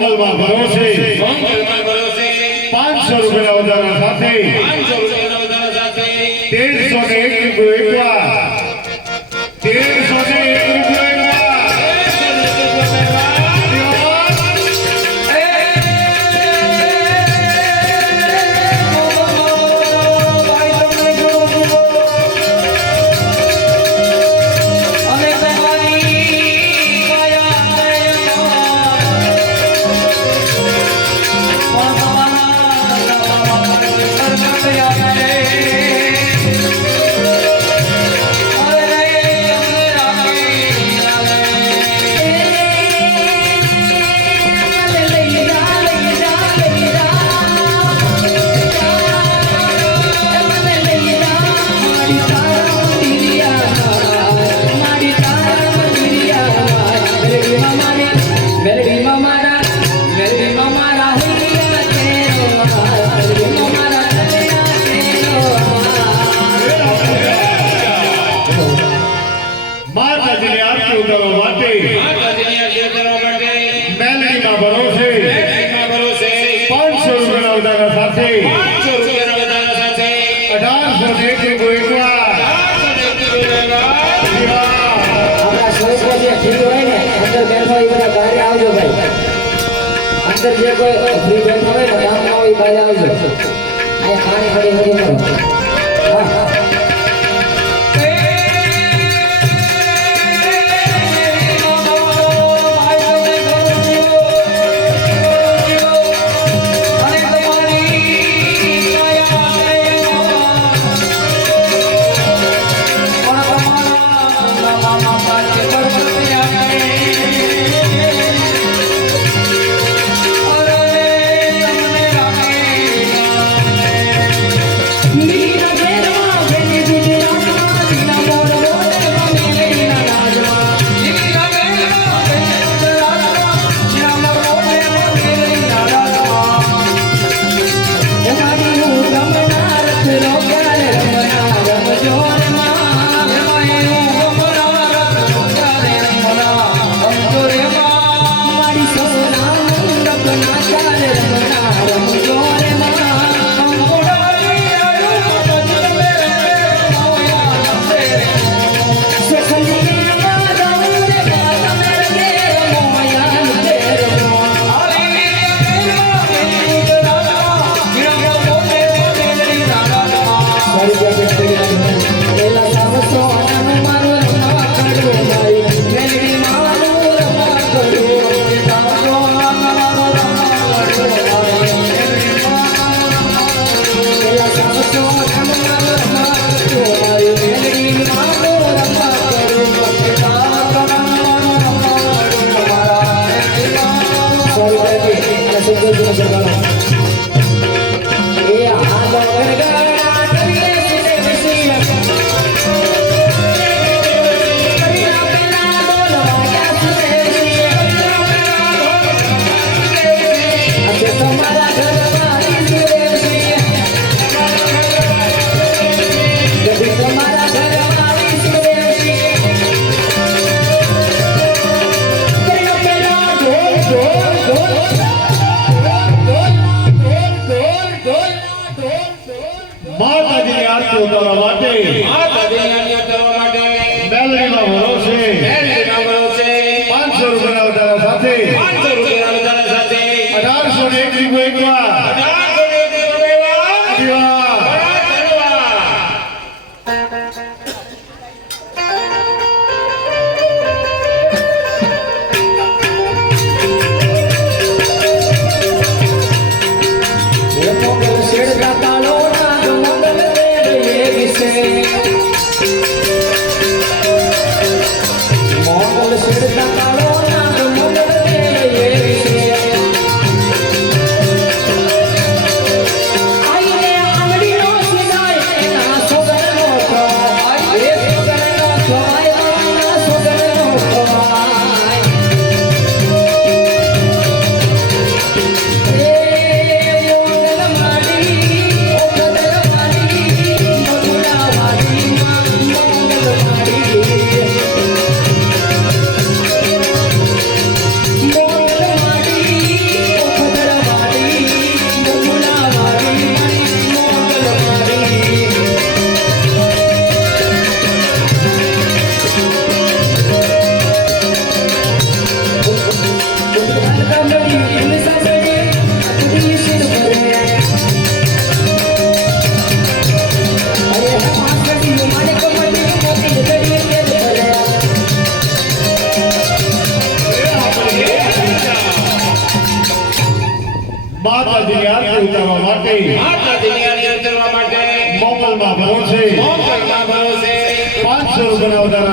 મંગલમાં ભરોસે 500 રૂપિયા વધારા સાથે 1301 રૂપિયા 1301 अंदर जे कोई फ्री बैठा है ना काम ना हो बाहर आ जाओ आया पानी खड़ी हो जाओ हां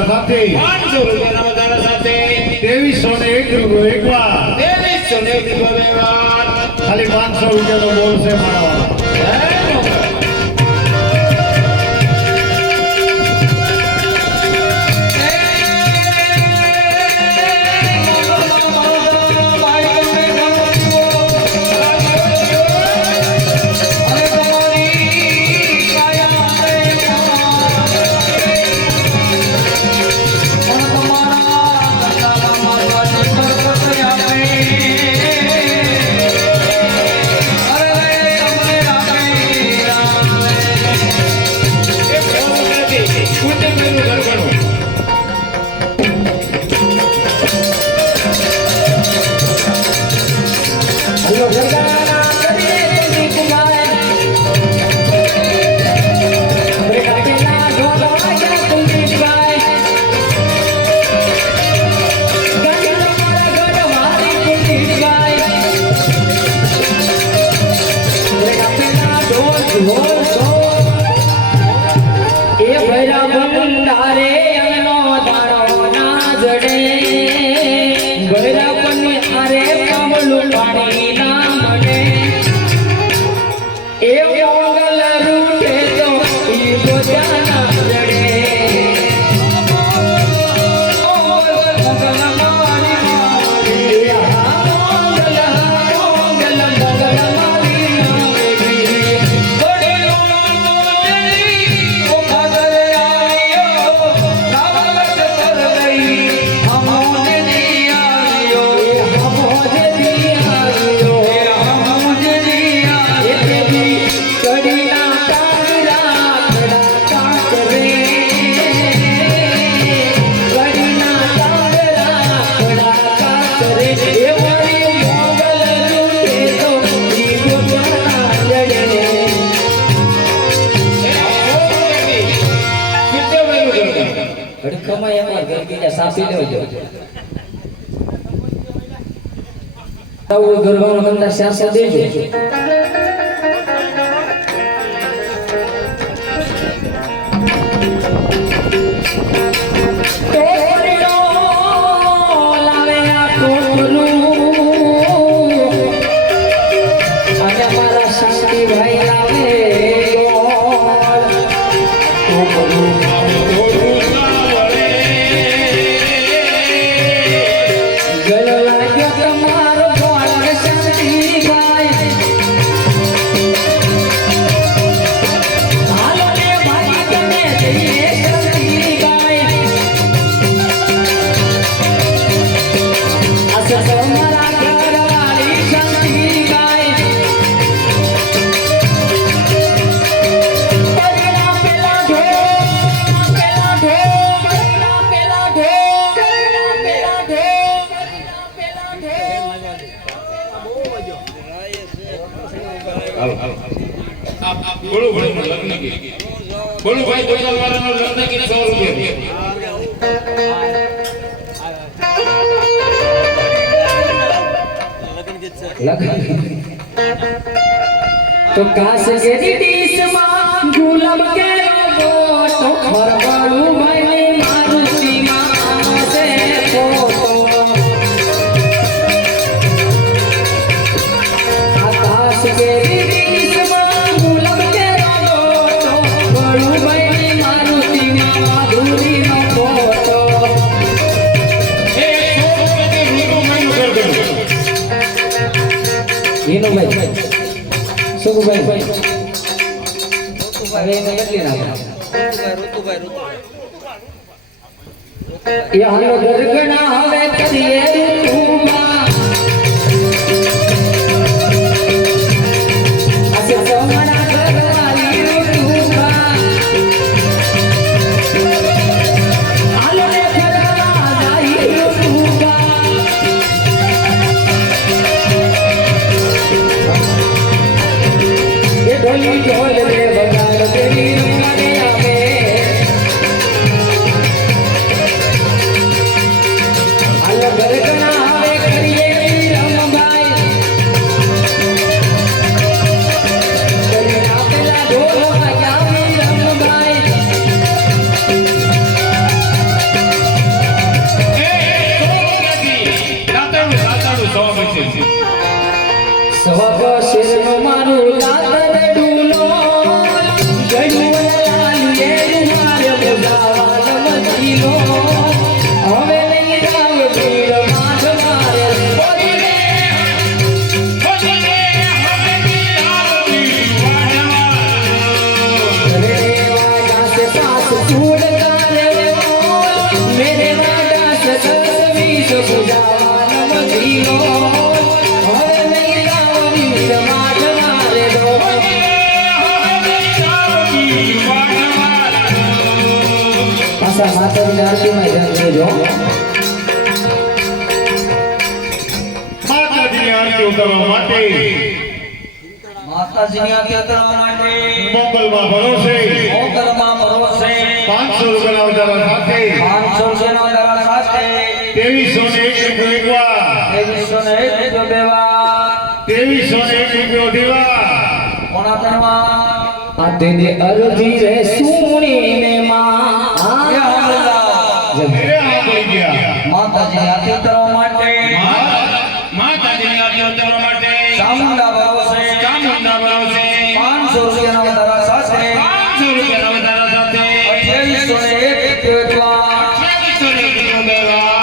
વધારા સાથે 500 રૂપિયાના વધારા સાથે 2301 રૂપિયો એકવાર 2301 રૂપિયો વ્યવહાર ખાલી 500 રૂપિયાનો બોલ છે મારા ગરબાનો બંદા શાસન દેજો બોલો લગ્ન ગીત બોલો ભાઈ ગોપાલ વાળાનો લગ્ન ગીત 100 રૂપિયા તો કાસ કે ડીશ માં ગુલાબ કે તો ખરવાળું ભાઈ મારુતિ માં છે ફોટો આકાશ કે ડીશ માં ગુલાબ કે તો ખરવાળું ભાઈ મારુતિ માં માધુરી નો ફોટો એ 100 રૂપિયાની રૂપિયો મેં કરી દઉં સુભાઈ હવે એને બદલી નાખો એ હાલો ગરગણા હવે કરીએ ઋતુમાં આસે તમારા ઘરવાળી ઋતુમાં હાલો ને ફરવા જાય ઋતુમાં એ ઢોલી ઢોલ રે બગાડ તેરી રંગાને આવે હાલ ગરગણા હવે મચીલો હવે નહીં જાવ ભીડ માથ મારે બોલી રે छूट करे मेरे वादा से सभी से बुझावा नमकीनो और नहीं लावनी समाज मारे दो पासा माता विदारती में जाते जो માતાજીની આરતી ઉતારવા માટે માતાજીની આરતી ઉતારવા માટે મોગલમાં ભરોસે મોગલમાં ભરોસે 500 રૂપિયાના વધારા સાથે 500 રૂપિયાના વધારા સાથે 2301 એકવાર 2301 દેવા 2301 દેવા કોના તરવા આ તેની અરજી રે સુણીને માં માતાજી આરતી કરવા માટે માતાજીની આરતી ઉતારવા માટે ચામુંડા ભરોસે 500 રૂપિયાના વધારા સાથે 500 રૂપિયાના વધારા સાથે 2801 દેવા 2801 દેવા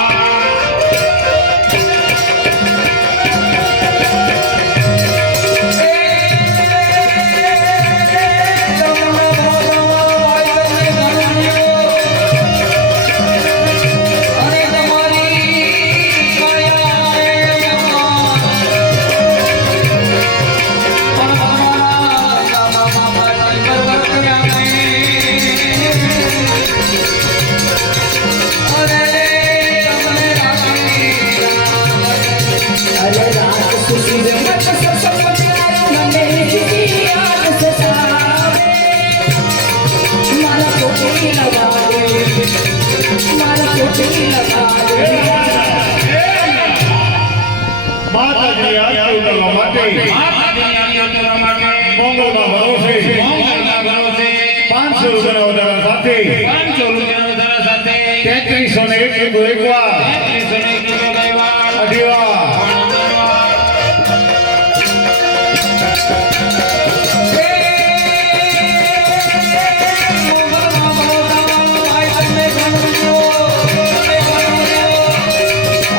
માતાજીની આરતી ઉતારવા માટે માતાજીની આરતી ઉતારવા માટે મોગલમાં ભરોસે 500 રૂપિયાના વધારા સાથે 500 રૂપિયાના વધારા સાથે 3301 એકવાર 3301 દેવા અઢીવા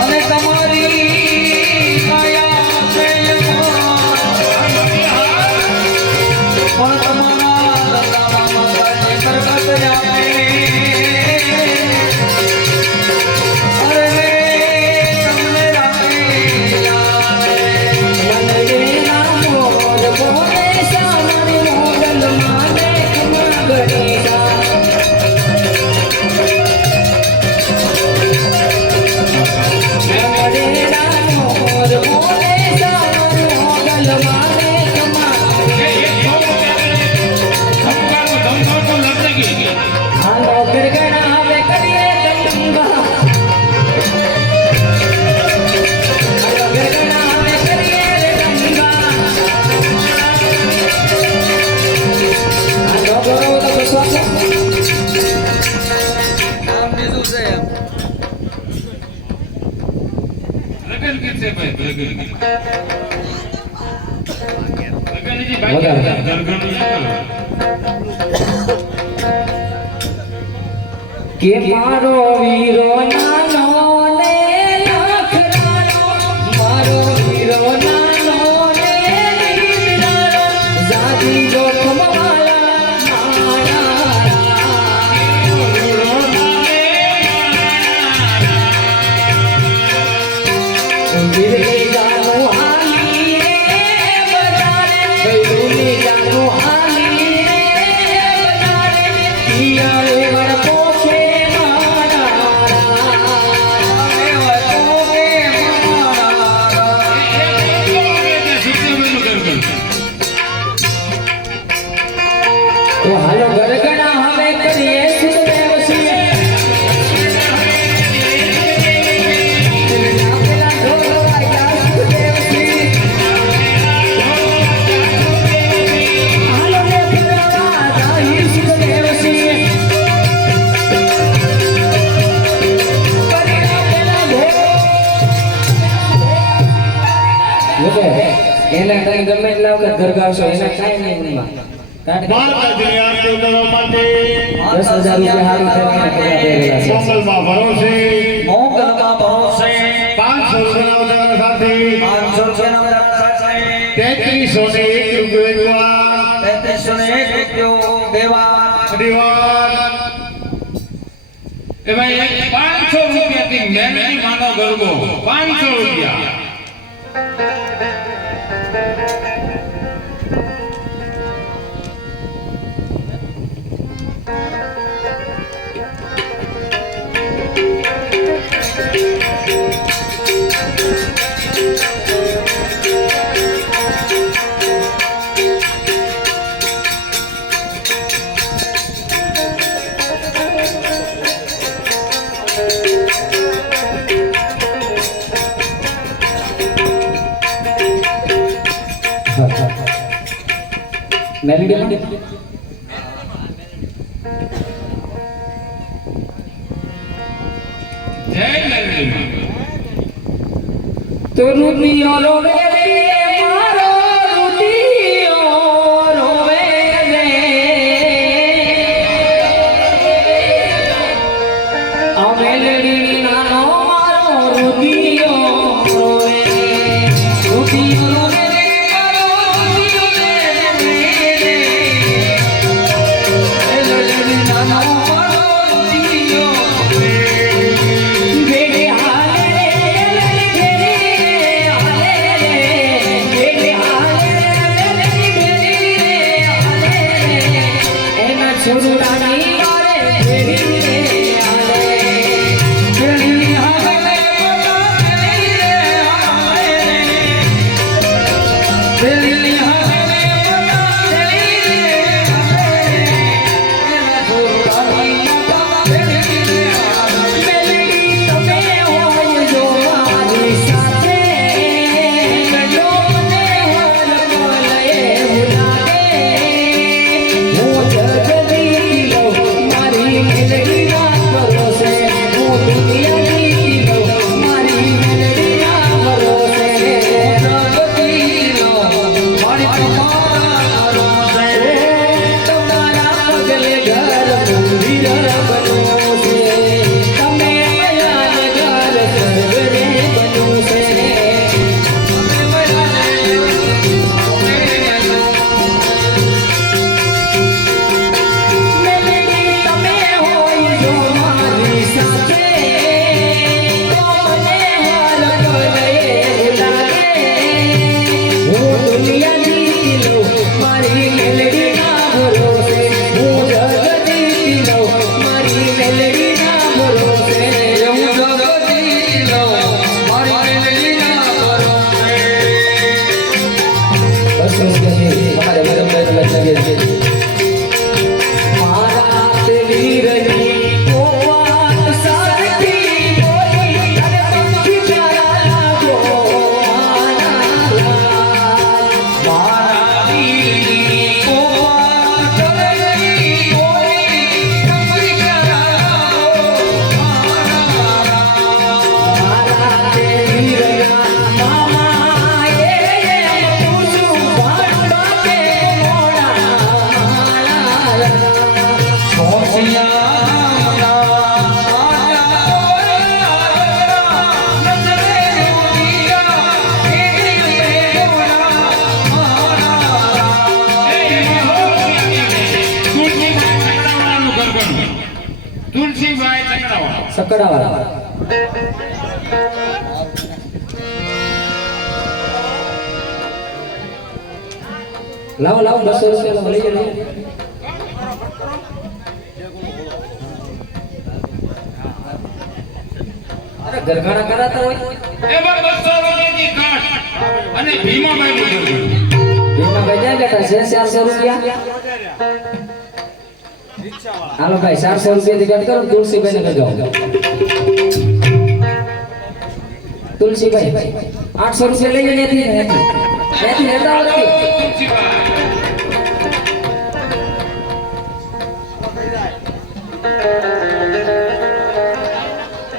અને તમારી કાયા છે પણ તમારા દાદામાં બરકત જામે અરે તમને લગન કીધે ભાઈ લગન લગનજી ભાઈ દરગણું કે મારો વીરો નાનો ને લાખરાનો મારો વીરો નાનો ને લીમડાનો જાતિ જોખમ તો હાલો ગરગણા હવે કરીએ સુદેવ છીએ પેલા ઢોલ વાગ્યા સુદેવ છીએ હાલો ને ફેરવા જાહી સુદેવ છીએ પેલા ઢોલ એને કઈ ગમે એટલા વખત ગરગાવશો એને કાંઈ નહીં માતાજીની આરતી ઉતારવા માટે 10,000 રૂપિયા હારી થઈને ભાઈ 500 રૂપિયાથી મેલડી માનો ગરબો 500 રૂપિયા. મેલેડી જય મેલડી માં. તો રૂપિયો રોવે રે મારો રૂપિયો રોવે રે આ મેલેડી નાનો મારો રૂપિયો રોવે રૂપિયો રોવે રે મારો રૂપિયો રે મેલેડી નાનો મારો રૂપિયો બેડે હાલે સકડાવાળા લાવો લાવો 200 રૂપિયા લઈ જાઓ. અરે ગરગાડા કરાતા હોય એમાં 200 રૂપિયાની કાટ અને ભીમાભાઈ નું ગરબો. ભીમાભાઈ ક્યાં બેઠા છે? 400 રૂપિયા. હાલો ભાઈ 400 રૂપિયાથી કટ કરો. તુલસીભાઈ ને કરજો. તુલસીભાઈ 800 રૂપિયા લઈ જાય ત્યાંથી લેતા આવો.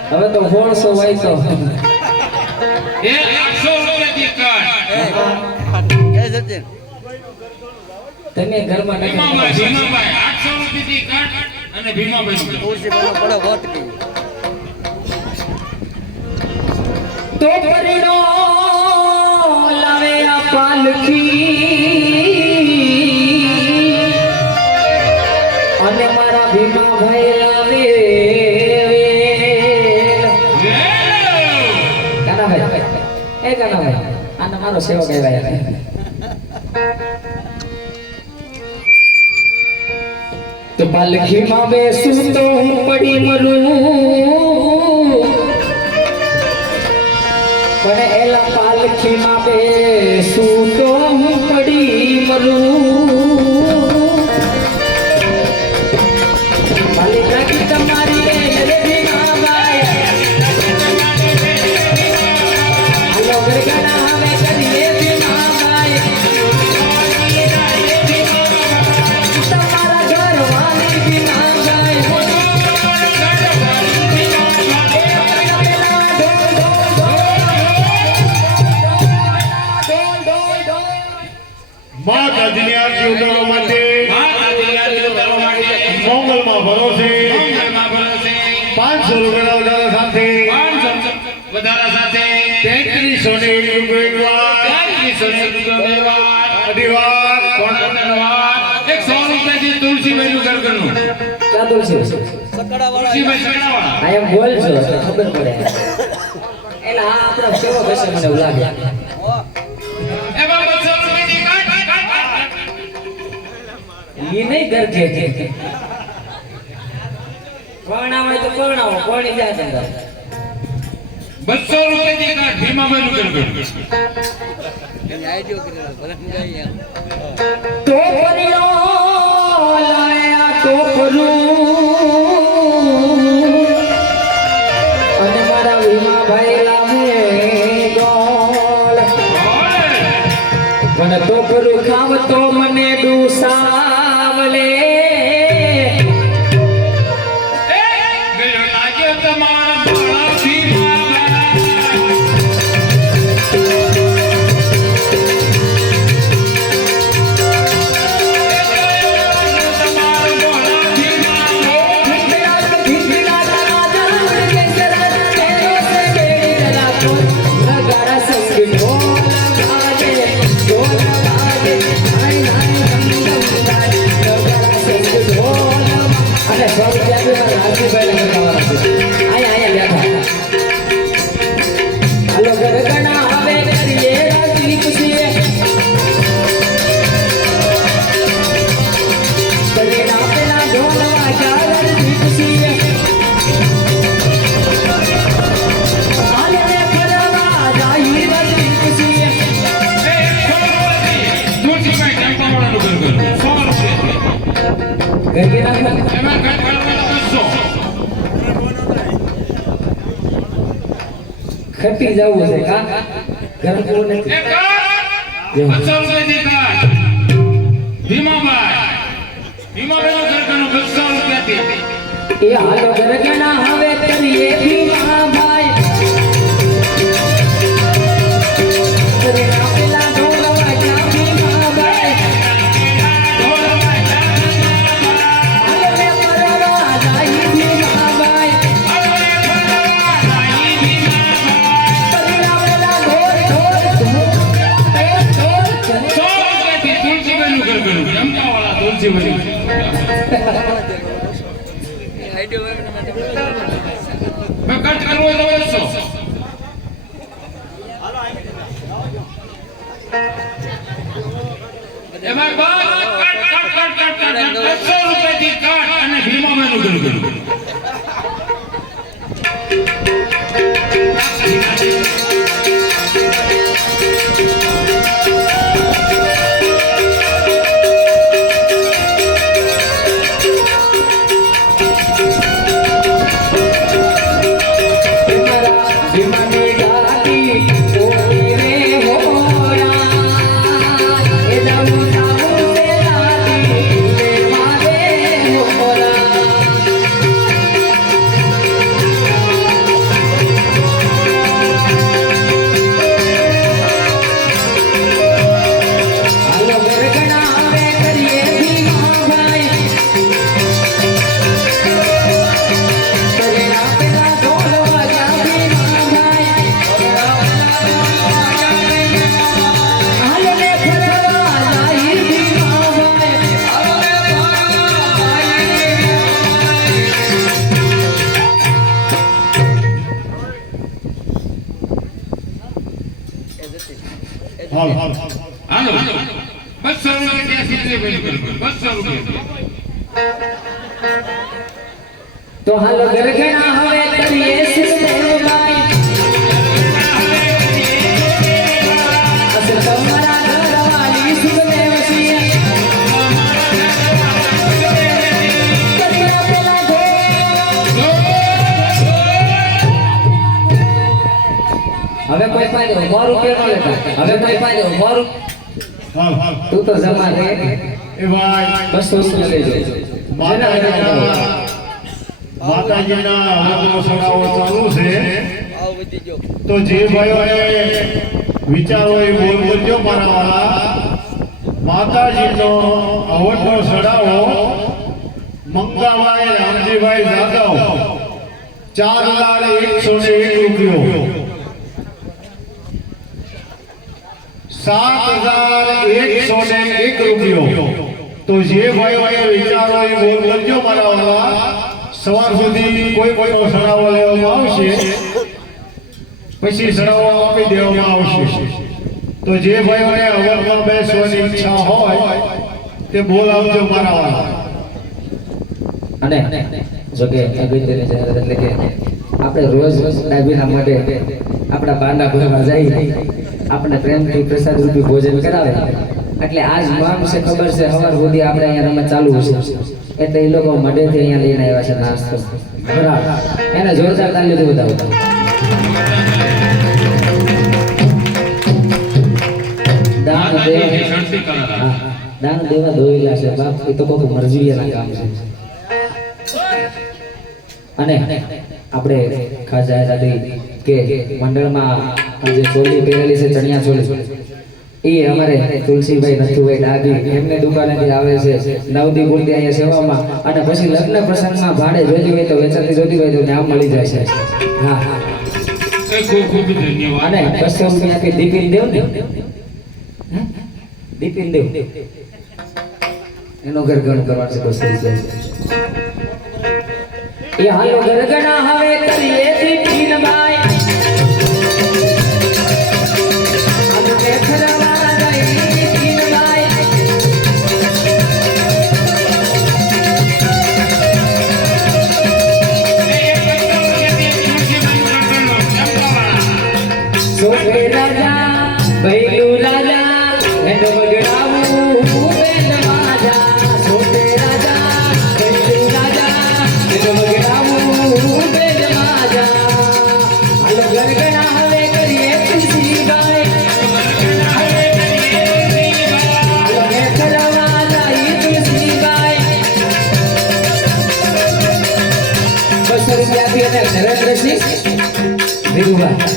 હવે તો 1600 હોય તો 800 રૂપિયાની કાટ. તમે ઘરમાં ભીમાભાઈ 800 રૂપિયાની કાટ અને ભીમાભાઈ નું ગરબો. તો પરિણો લાવે આ પાલખી અને મારા ભીમાભાઈ લાવે એ ગાના આનો મારો સેવક આવ્યા તો પાલખીમાં બેસું તો હું પડી મરું પણ એલા પાલખીમાં બેસું તો હું પડી મરું પાલિકા કી તમારી રે ભીમાબાઈ હાલો ગરગડા હવે કરીએ ભીમાબાઈ તમારા ઘરવાળી ભીમાબાઈ માં ગાદીની આરતી ઉતારવા માટે મોંગલમાં ભરોસે 500 રૂપિયા વધારા સાથે 33 ને 1 રૂપિયા અઢીવાર એક 100 રૂપિયાથી તુલસી બેનું ઘર કરનું ક્યાં તુલસી તુલસી બેન સગડાવાળા આ એમ બોલજો તો ખબર પડે એલા આ આપણો સેવક હશે મને એવું લાગે એ બાબા 100 રૂપિયાથી કાટ ઈ નહીં ઘર કે પરણાવો તો પરણાવો પરણી જાય અંદર 200 રૂપિયાથી કાટ ભીમા બેનું ઘર કરનું તો પરિયો લાયા તો અને મારા વીમા ભાઈ લામે ગોળ મને તો કરું ખાવ તો મને ડુસાવલે ગયો લાગ્યો તમારા ભોળા ભીમા અને સૌ ત્યાં રાજુભાઈ હાલો ગરગણા હવે કરીએ રાજી ખુશીએ બગેડા પેલા ઢોલવા ચાલતી ખુશીએ હાલે ફરવા જાઈ રાજી ખુશીએ તુલસી બેન ચંપાવાળાનું ઘર કરનું 100 રૂપિયા ગરગણા એમાં ઘર કરવાના 200 ખટી જવું છે કા ઘર પૂરું નથી એક 200 રૂપિયાથી કાટ ભીમાભાઈ ભીમાભાઈનું ઘર કરનું 200 રૂપિયાથી એ હાલો ગરગણા હવે કરીએ ભીમા ભાઈ પેલા ઢોલવા ક્યાં ભીમા ભાઈ હાલો રે ફરવા જાઈ ભીમા ભાઈ પેલા ઢોલ ઢોલ ઢોલ તુલસી બેનું ઘર કરનું ચંપાવાળા તુલસી બેન મેં કટ કરવો હોય તો 200 એમાં કટ 200 રૂપિયાથી કાટ અને ભીમાભાઈનું ઘર કરનું ભીમાની ગાડી ઓરી રે હોરા એ જાવું જાવું તે ગાડી લે મારે હોરા હાલ હાલ હાલો 200 રૂપિયા ત્યાં સુધી ભાઈ 200 રૂપિયા તો હાલો ગરગણા હવે કરીએ સુખદેવભાઈ અસલ તમારા ઘરવાળી સુખદેવસિંહ કરિયા પેલા હવે કોઈ પાસે 100 રૂપિયા ન લેતા હવે કોઈ પાસે 100 હાલ હાલ તું તો જમા રે એ ભાઈ 200 રૂપિયા લેજો માતાજીના હવનનો સડાવો ચાલુ છે તો જે ભાઈઓએ વિચારો એ બોલ બોલજો મારા વાળા માતાજીનો હવનનો સડાવો મંગાભાઈ રામજીભાઈ જાદવ 4,101 રૂપિયો 7,101 રૂપિયો તો જે ભાઈઓએ વિચારો એ બોલ બોલજો મારા વાળા સવાર સુધી કોઈ કોઈનો સડાવો લેવામાં આવશે પછી સડાવો આપી દેવામાં આવશે તો જે ભાઈઓને હવનમાં બેસવાની ઈચ્છા હોય તે બોલાવજો મારા વાળા અને જો કે અગત્યની જાહેરાત એટલે કે આપણે રોજ ડાબીના માટે આપણા બાંડા ભરવા જઈએ આપણે પ્રેમથી પ્રસાદ રૂપી ભોજન કરાવે એટલે આજ માંગ છે ખબર છે સવાર સુધી આપણે અહીંયા રમત ચાલુ છે એટલે એ લોકો મડેથી અહીંયા લઈને આવ્યા છે નાસ્તો બરાબર એને જોરદાર તાલીઓ બતાવો દાન દેવા દોયેલા છે બાપ એ તો બહુ મરજીયાના કામ છે અને આપણે ખાસ જાહેરાત કે મંડળમાં જે ચોલી પહેરેલી છે ચણિયા ચોલી એ અમારે તુલસીભાઈ નથુભાઈ ડાબી એમને દુકાનેથી આવે છે નવદી મૂર્તિ અહીંયા સેવામાં અને પછી લગ્ન પ્રસંગમાં ભાડે જોઈતી હોય તો વેચાતી જોઈતી હોય તો ત્યાં મળી જાય છે હા ખૂબ ખૂબ ધન્યવાદ અને 200 રૂપિયા કે દીપીન દેવ ને દીપીન દેવ એનો ગરગણ કરવા છે 200 રૂપિયા એ હાલો ગરગણા હવે કરીએ દીપીન ભાઈ અને ખરવા ગઈ દીપીન ભાઈ સોફે રાજા ભૈલું રાજા એનો બગડાવું બેન માજા સોફે રાજા ભૈલું રાજા એનો બગડાવું બેન માજા હાલો ગરગણા હવે કરીએ તુલસીભાઈ હાલો મે ખરવા ગઈ તુલસીભાઈ 200 રૂપિયા આપી અને નરેન્દ્રસિંહ ધીરુભાઈ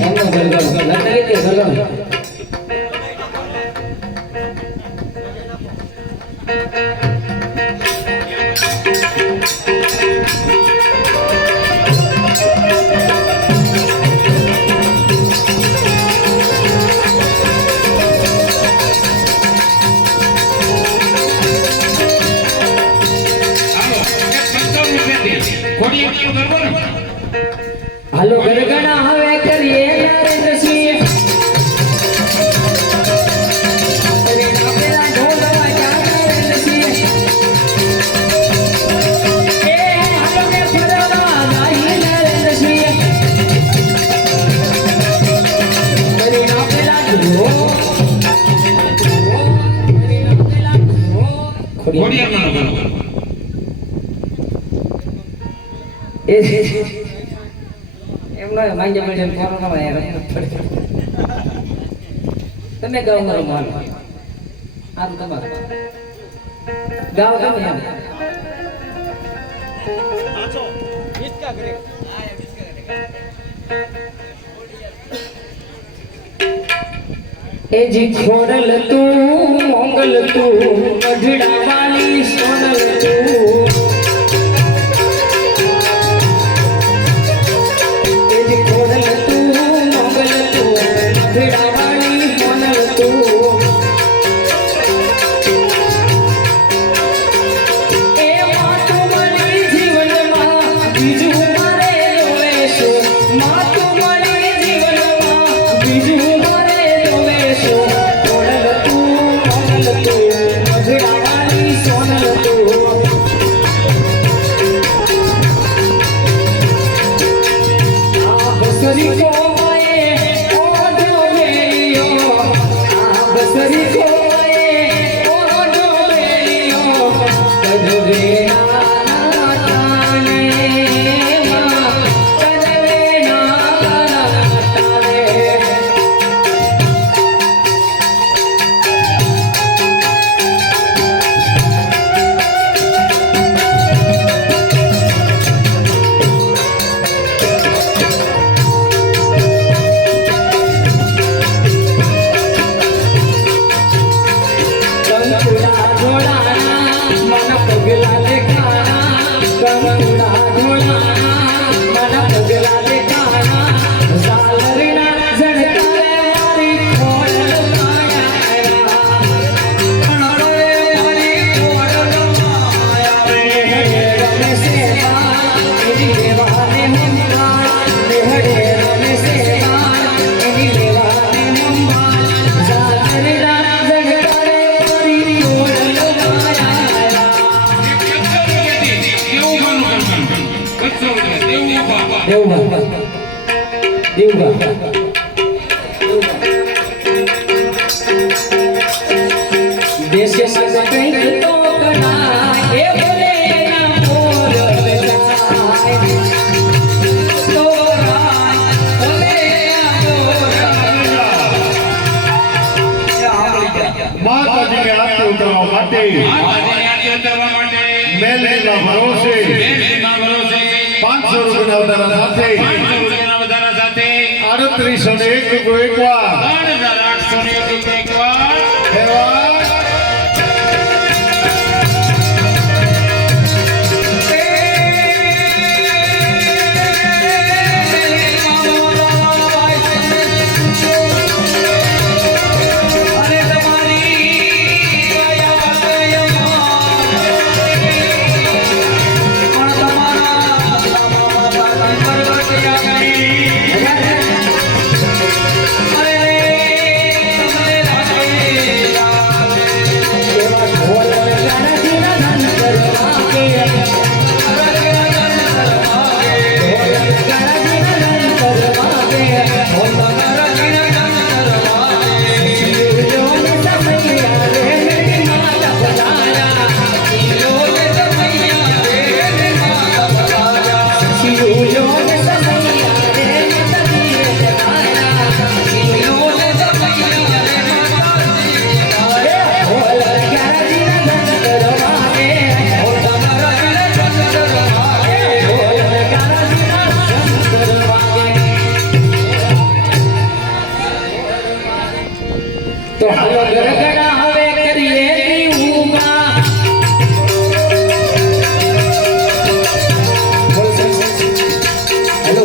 એમનો ગરગડો લગ્ન રીતે ગરગડો હાલો ગરગણા હવે કરીએ નરેન્દ્રસિંહ અરે આપેલા ઢોલ વાગ્યા નરેન્દ્રસિંહ એ હાલો કે ફરવા ગઈ નરેન્દ્રસિંહ અરે આપેલા ઢોલ એમનો માંગ્યા માટે કોરોનામાં યાર તમે ગાવ મારો માન આ તો તમારે ગાવ ગાવ એમ એ જી ખોડલ તું મોંગલ તું મઢડા વાળી સોનલ તું બીજું મારે દેવભા દેશ માટે કંઈક તો કરાય એ બોલે ના મોર જાય તો રાય બોલે માતાજીને આરતી ઉતારવા માટે મેલડીના ભરોસે 500 રૂપિયાના વધારા સાથે 3801 એકવાર તો હાલો ગરગડા હવે કરીએ દીવમાં હેલો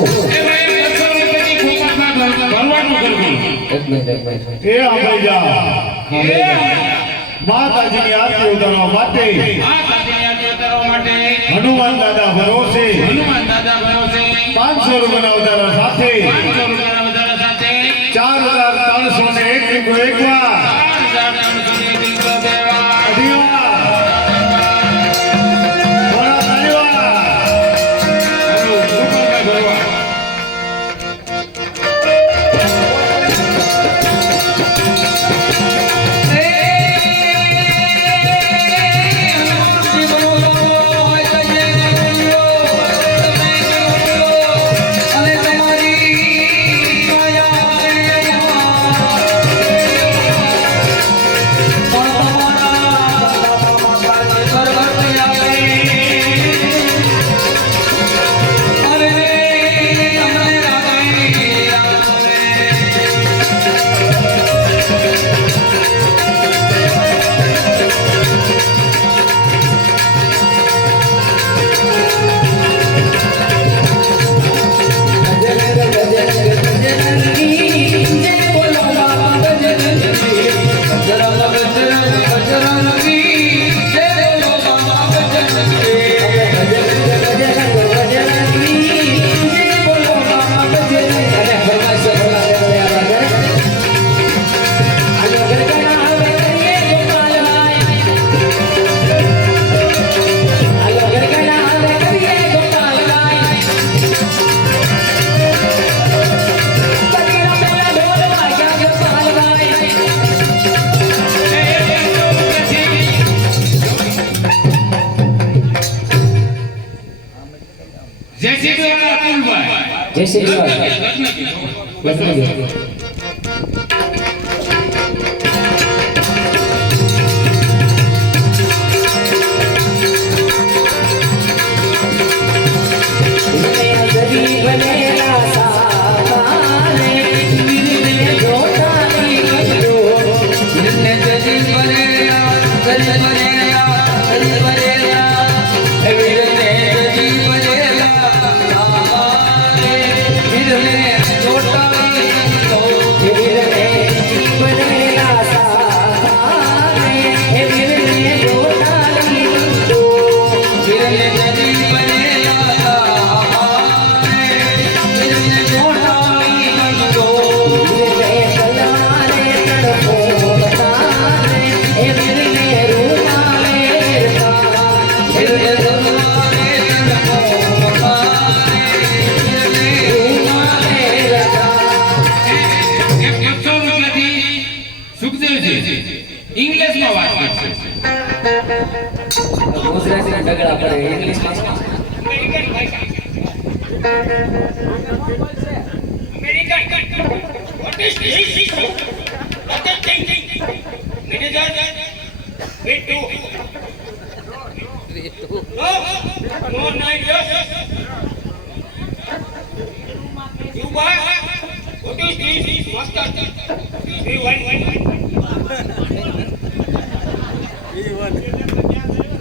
એક મિનિટ એ અભયજા માતાજીની આરતી ઉતારવા માટે હનુમાન દાદા ભરોસે 500 રૂપિયાના વધારા સાથે 4301 એકવાર જય શ્રી Thank you. ઇંગ્લિશમાં વાત કરશે. ગુજરાતીના ઢગલા પડે ઇંગ્લિશમાં અમેરિકન ભાષા American what is this what is thing manager wait to no nine years you buy what is this master we one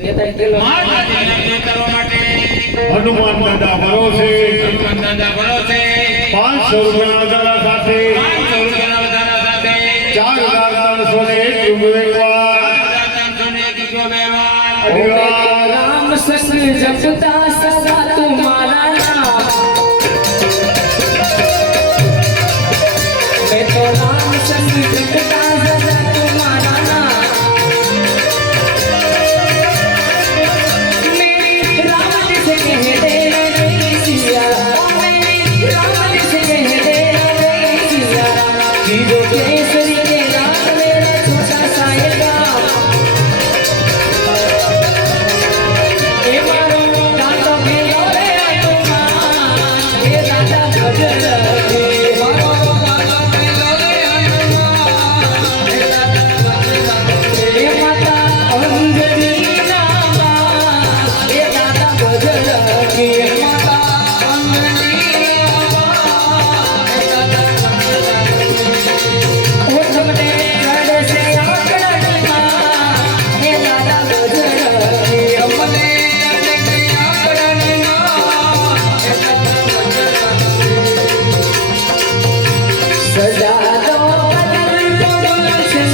એ તો કિલો માતાજીના પ્રિય કરવા માટે હનુમાન દાદા ભરોસે હનુમાન દાદા ભરોસે 500 રૂપિયા વધારા સાથે 500 રૂપિયાના વધારા સાથે 4301 રૂપિયા 4301 વ્યવહાર. અઢીવાર રામ સસર જપતા સદા તુમારા નામ मैं तो राम ससर जपता सदा तुम्हारा नाम मेरी राम से कह दे रे सिया मेरी राम से कह दे रे सिया जीवो केसरी के राम मेरा छोटा सा ये गाँव ए मारो दादा मेरा रे आत्मा ए दादा भजन रे मारो दादा मेरा रे आत्मा ए दादा भजन ए माता अंजनी नामा ए दादा भजन रे माता अंजनी नामा ए दादा भजन ओ तुमने गढ़ से आकड़नी मां ए दादा भजन रे अमने आकड़नी मां ए दादा सजा दो बदन को गुलशन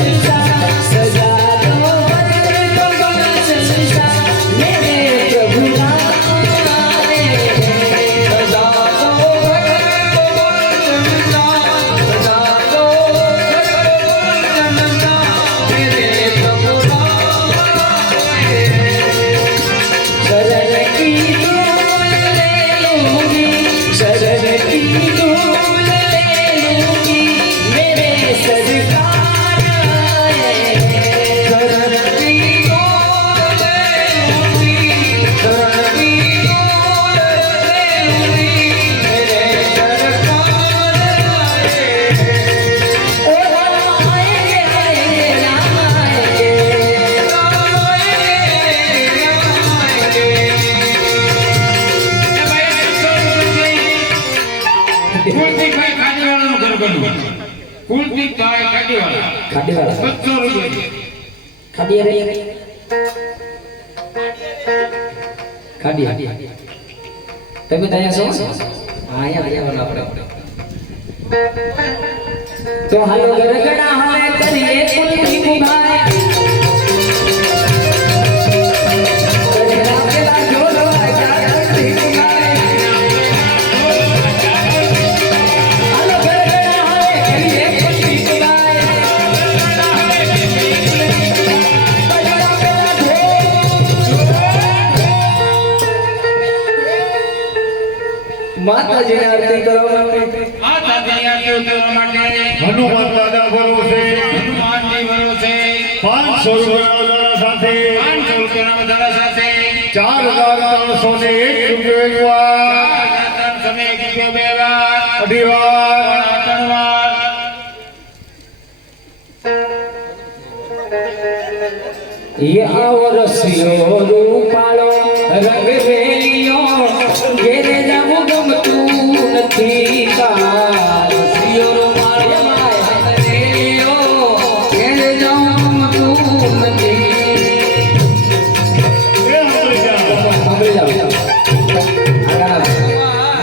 सजा दो बदन को गुलशन मेरे प्रभु राम सजा दो बदन को गुलशन सजा दो बदन को गुलशन मेरे प्रभु राम शरण की धूल ले लूंगी शरण की धूल ले लूंगी मेरे सरकार आए शरण की धूल ले लूंगी शरण की धूल ले लूंगी मेरे सरकार आए ओ राम आएंगे आएंगे राम आएंगे राम आएंगे राम आएंगे કુલદીપભાઈ ખાડીવાલાનું ઘર બન્યું. કુલદીપભાઈ ખાડીવાલા ખાડીવાળા 200 રૂપિયા. ખાડી રે ખાડી તમે તો અહીંયા છો હા અહીંયા આવવાનું આપણે તો હાલો ગરગડા હવે કરીએ કુલદીપ ભાઈ ગરગડા પેલા જોડો કુલદીપ ભાઈ હાલો ગરગડા હવે કરીએ કુલદીપ ભાઈ ગરગડા પેલા માતાજીને આરતી કરવા માટે માતાજીની આરતી ઉતારવા માટે હનુમાન દાદા ભરોસે હનુમાનજી ભરોસે 500 રૂપિયા વધારા સાથે 500 રૂપિયાના વધારા સાથે 4301 રૂપિયા 4301 વ્યવહાર. અઢીવાર ધન્યવાદ. આવો રસિયો રૂપાળો રંગ વેલિયો ઘેરે જાવું ગમતું નથી રસિયો રૂપાળો રંગ વેલિયો ઘેરે જાવું ગમતું નથી એ સાંભળી જાઓ. સાંભળી જાઓ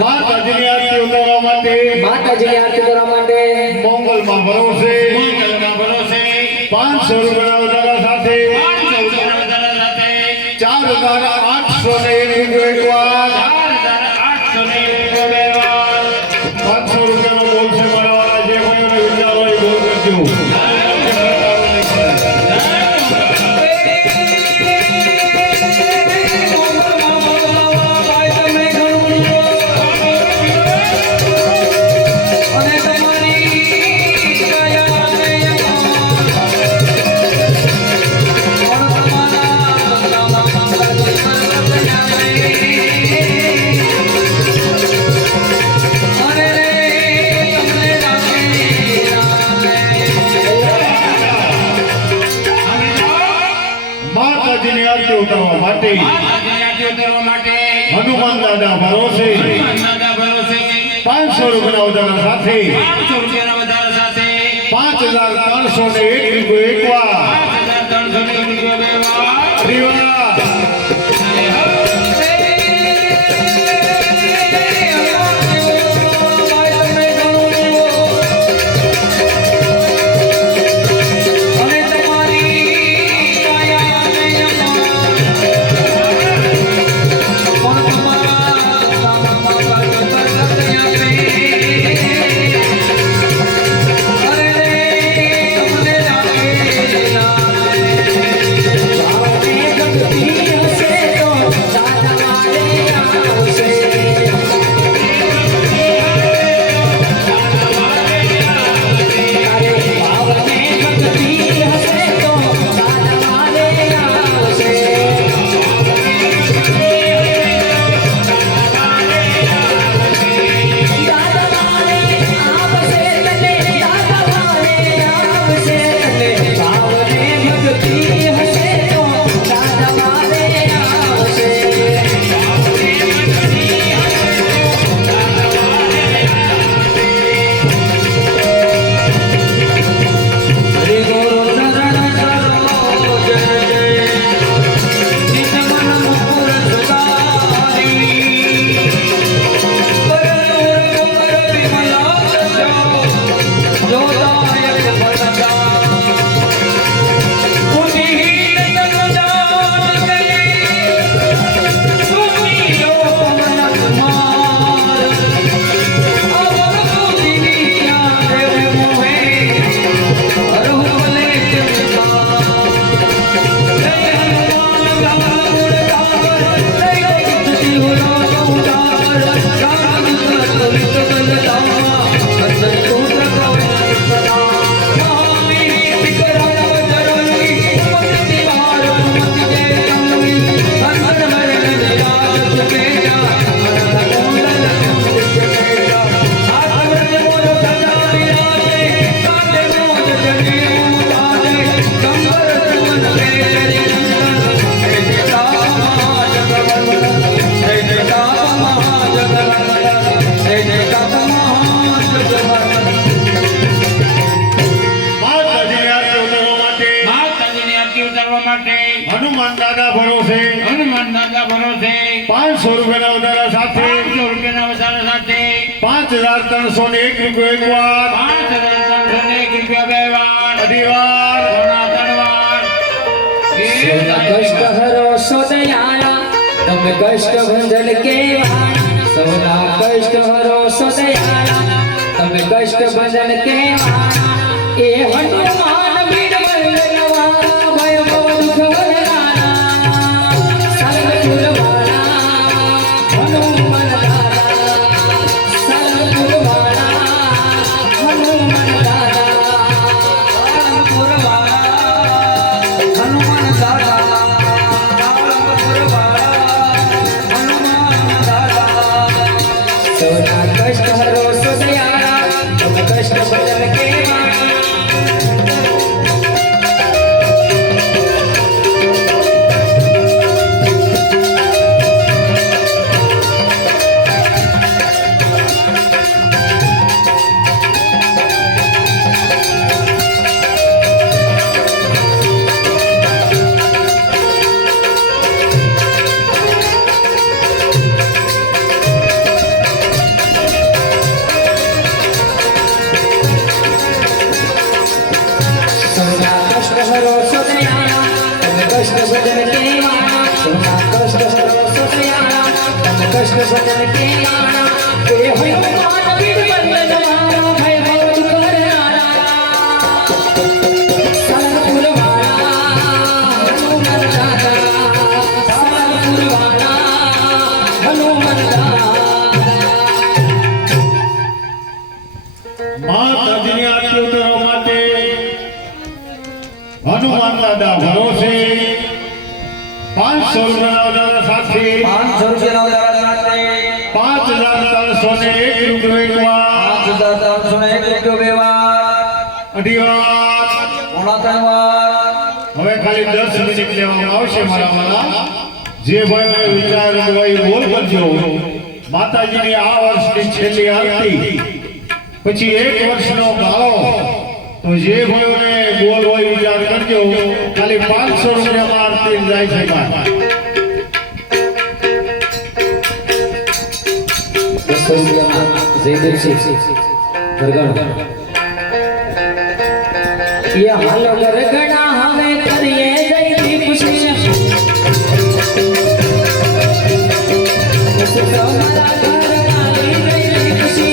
માતાજીની આરતી ઉતારવા માટે માતાજીની આરતી કરવા માટે મંગલમાં ભરોસે મંગલમાં ભરોસે 500 રૂપિયા વધારા સાથે 500 રૂપિયાના વધારા સાથે 4801 રૂપિયા 4801 વ્યવહાર. 500 રૂપિયાનો બોલ છે મારા વાળા જે કોઈને વિચાર હોય એ બોલ કરજો. અને તમારી રૂપિયાના વધારા સાથે 500 રૂપિયાના વધારા સાથે 5301 રૂપિયો એકવાર 5301 રૂપિયો બે વાર હરિવાર હનુમાન દાદા ભરોસે 500 રૂપિયાના વધારા સાથે 5301 રૂપિયો એકવાર 5301 રૂપિયો બે વાર હરિવાર કષ્ટ હરો સોદયાળા તમે કષ્ટ ભંજન કેવાળા સૌના કષ્ટ હરો સોદયાળા તમે કષ્ટ ભંજન કેવાળા એ હનુમાન બીડ વલ્લવા ભય ભવ દુઃખ હરનારા સર્વકુલવાળા હનુમાન દાદા સર્વકુલવાળા હનુમાન દાદા હનુમાન દાદા સોના કષ્ટ હરો સોદયાળા તમે કષ્ટ ભંજન કેવાળા હરો સોદયાળા તમે કષ્ટ ભંજન કેવાળા સોના કષ્ટ હરો સોદયાળા તમે કષ્ટ ભંજન કેવાળા એ હનુમાન બીડ વલ્લવા ભય ભવ દુઃખ હરનારા સર્વકુલવાળા હનુમાન દાદા સર્વકુલવાળા હનુમાન દાદા માતાજીની આરતી ઉતારવા માટે હનુમાન દાદા ભરોસે 500 રૂપિયાના વધારા સાથે 5301 રૂપિયો એકવાર અઢીવાર હવે ખાલી 10 મિનિટ લેવામાં આવશે મારા વાલા જે ભાઈ વિચાર હોય બોલ કરજો માતાજીની આ વર્ષની છેલ્લી આરતી પછી 1 વર્ષનો ગાળો તો જે ભાઈઓને બોલ હોય વિચાર કરજો ખાલી 500 રૂપિયામાં આરતી જાય છે બા. 200 રૂપિયામાં જયદેવસિંહ ગરગણ ये हालो गरगना हमें करिए जयदी खुशी हमारा गरगना जयदी खुशी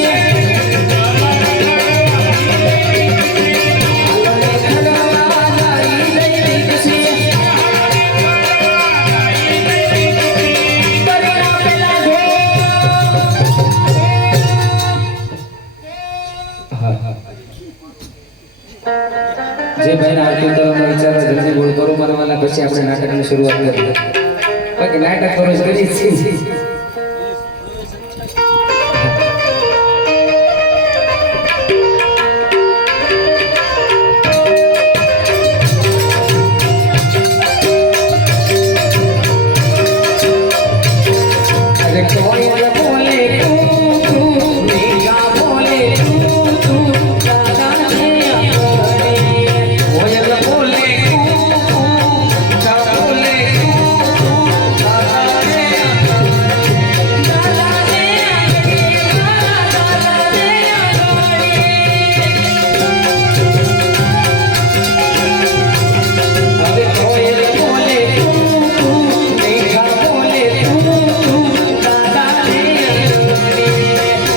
જે ભાઈ આરતી કરવાનો વિચાર જલ્દી બોલ કરો મારવાના પછી આપણે નાટકની શરૂઆત કરીએ બાકી નાટક કરો જ કરી છીએ અરે કોઈ બોલે તું મેઘા બોલે તું દાદા ને કોયલ બોલે કા બોલે દાદા ને હવે કોયલ બોલે તું મેઘા બોલે તું દાદા ને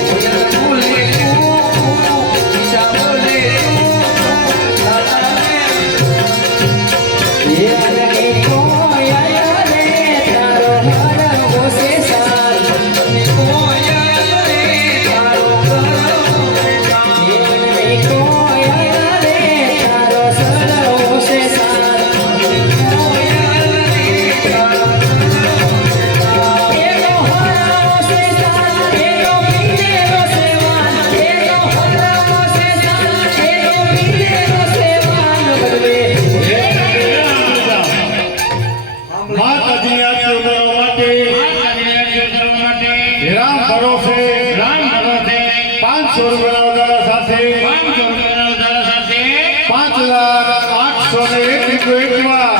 કોયલ બોલે ઈશા બોલે દાદા ને યાર કે કોયલ રે તારો હરવો સે સાલ કોયલ રે તારો હરવો યાર કે કોયલ રે તારો સરવો સે સાલ કોયલ રે તારો એનો હરવો સે સાલ એનો મીરેરો સેવાન એનો હરવો સે સાલ એનો મીરેરો સેવાન બદલે માતાજીની આરતી ઉતારવા માટે રામ ભરોસે 500 રૂપિયાના વધારા સાથે 5,801 અઢી વાર.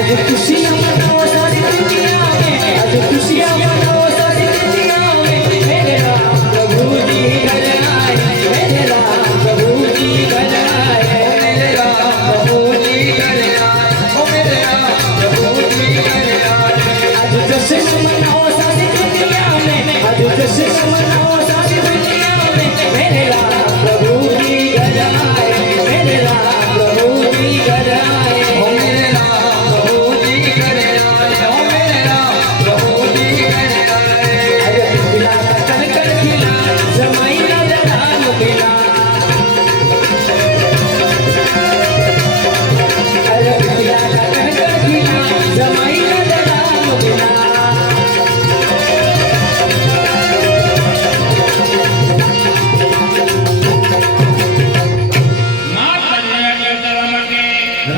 आज खुशियाँ मनाओ सारी दुनिया में आज खुशियाँ मनाओ सारी दुनिया में मेरे राम प्रभु जी घर आए मेरे राम प्रभु जी घर आए मेरे राम प्रभु जी घर आए ओ मेरे राम प्रभु जी घर आए आज जश्न मनाओ सारी दुनिया में आज जश्न मनाओ सारी दुनिया में मेरे राम प्रभु जी घर आए मेरे राम प्रभु जी घर आए ओ मेरे राम प्रभु जी घर आए ओ मेरे राम प्रभु जी घर आए अरे खिला कर कर खिला जमाई ना जनान खिला अरे खिला कर कर खिला जमाई ना जनान खिला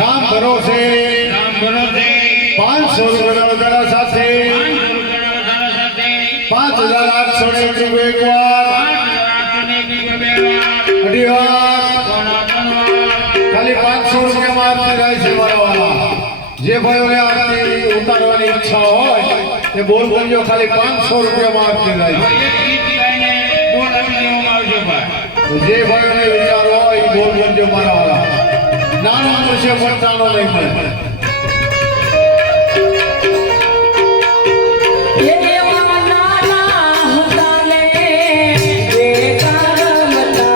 રામ ભરોસે 500 રૂપિયાના વધારા સાથે 5,801 વાર અઢી વાર. ખાલી 500 રૂપિયામાં આરતી થાય છે મારા વાલા. જે ભાઈઓને આરતી ઉતારવાની ઈચ્છા હોય તે બોલ કરજો ખાલી 500 રૂપિયામાં આરતી થાય છે. જે ભાઈઓને વિચાર હોય એ બોલ કરજો મારા વાલા. નાનો મળશે મોટાનો નહીં મળે. ये वाला होता ले बेकार मता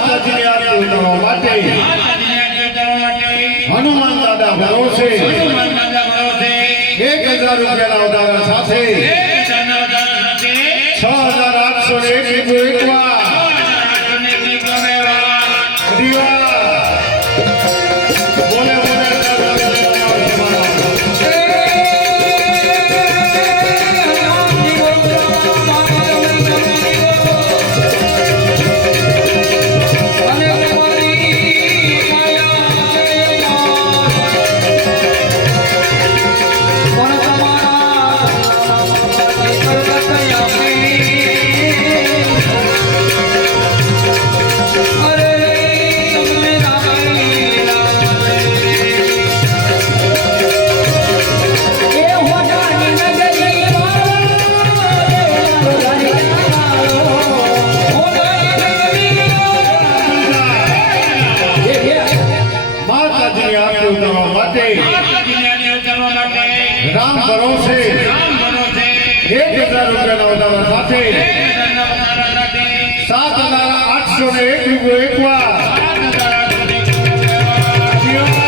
માતાજીની આરતી ઉતારવા માટે માતાજીને ઉતારવા માટે હનુમાન દાદા ભરોસે હનુમાન દાદા ભરોસે 1000 રૂપિયાના ઉતારા સાથે 1000 સાથે 6801 એકવાર દીવા બોલે બોલે દાદા માતાજીની આરતી ઉતારવા માટે માતાજીને ઉતારવા માટે રામ ભરોસે રામ ભરોસે 1000 રૂપિયાના ઉતારા સાથે 1000 7801 સાથે એકવાર દીવા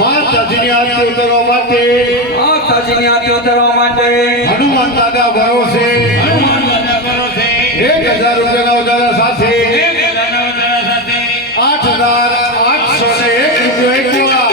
માતાજીની આરતી ઉતારવા માટે માતાજીની આરતી ઉતારવા માટે હનુમાન દાદા ભરોસે હનુમાન દાદા ભરોસે 1000 રૂપિયાના ઉતારા સાથે 1000 સાથે 8801 એકવાર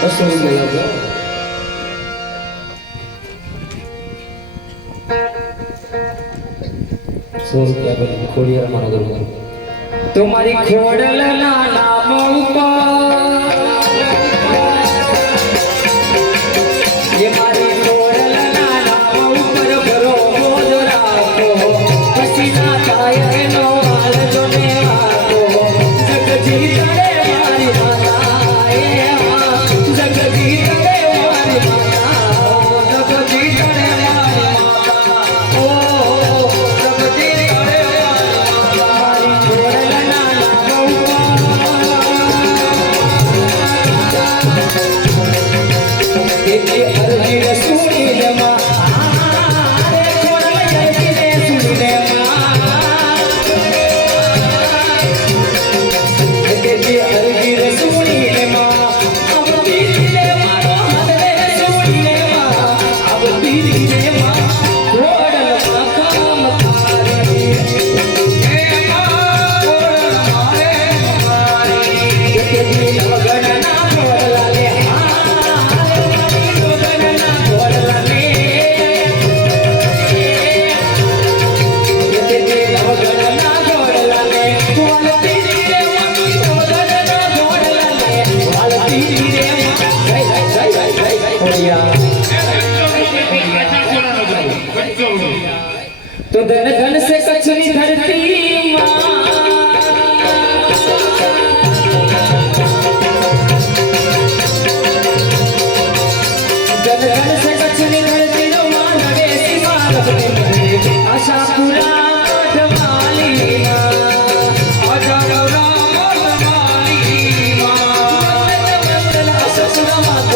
200 રૂપિયા લાવજો. સો રૂપિયા ભરી ખોડિયાર મારો દરબાર તમારી ખોડલના નામ ઉપર એ મારી ખોડલના નામ ઉપર ભરો મોજ રાખો પછી ના થાય એનો હાલ જો ને રાખો જગજી કરે મારી માતા એ જગજી કરે મારી માતા જગજી કરે મારી માતા ઓ જગજી કરે મારી ખોડલના નામ ઉપર तो धन धन से कच्छनी धरती माँ धन धन से कच्छनी धरती रो माँ नवे सीमा रखने मरे आशा पूरा धमाली माँ आशा पूरा धमाली माँ आशा पूरा मात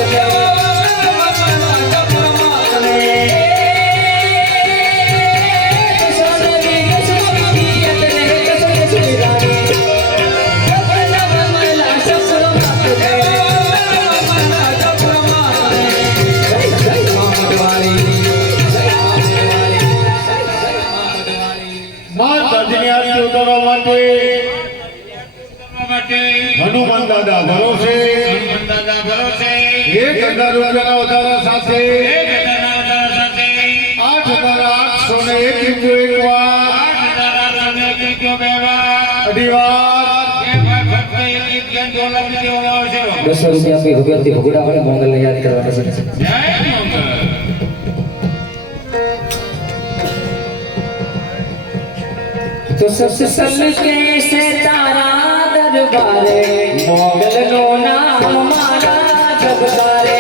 માતાજીની આરતી ઉતારવા માટે હનુમાન દાદા ભરોસે 1000 રૂપિયાના વધારા સાથે 8801 અઢી વાર 200 રૂપિયા આપી ભગવતી ભગુડા વાળા મંગલને યાદ કરવાના છે तो सबसे सल कैसे तारा दरबारे मोगल नो नाम मारा जगदारे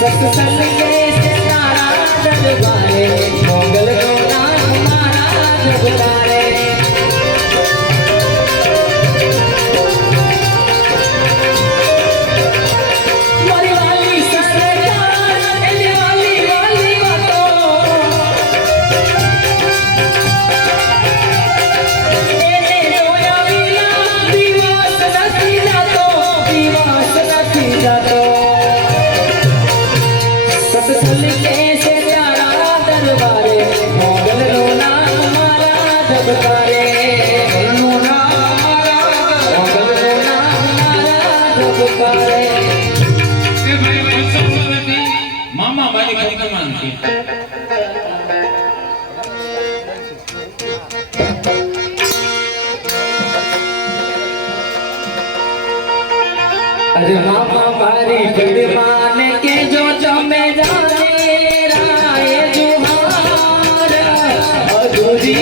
सबसे सल कैसे तारा दरबारे मोगल नो नाम मारा जगदारे मामा भाई भगवान की अरे मामा भारी भगवान के जो जमे जाने राय जुहार अधूरी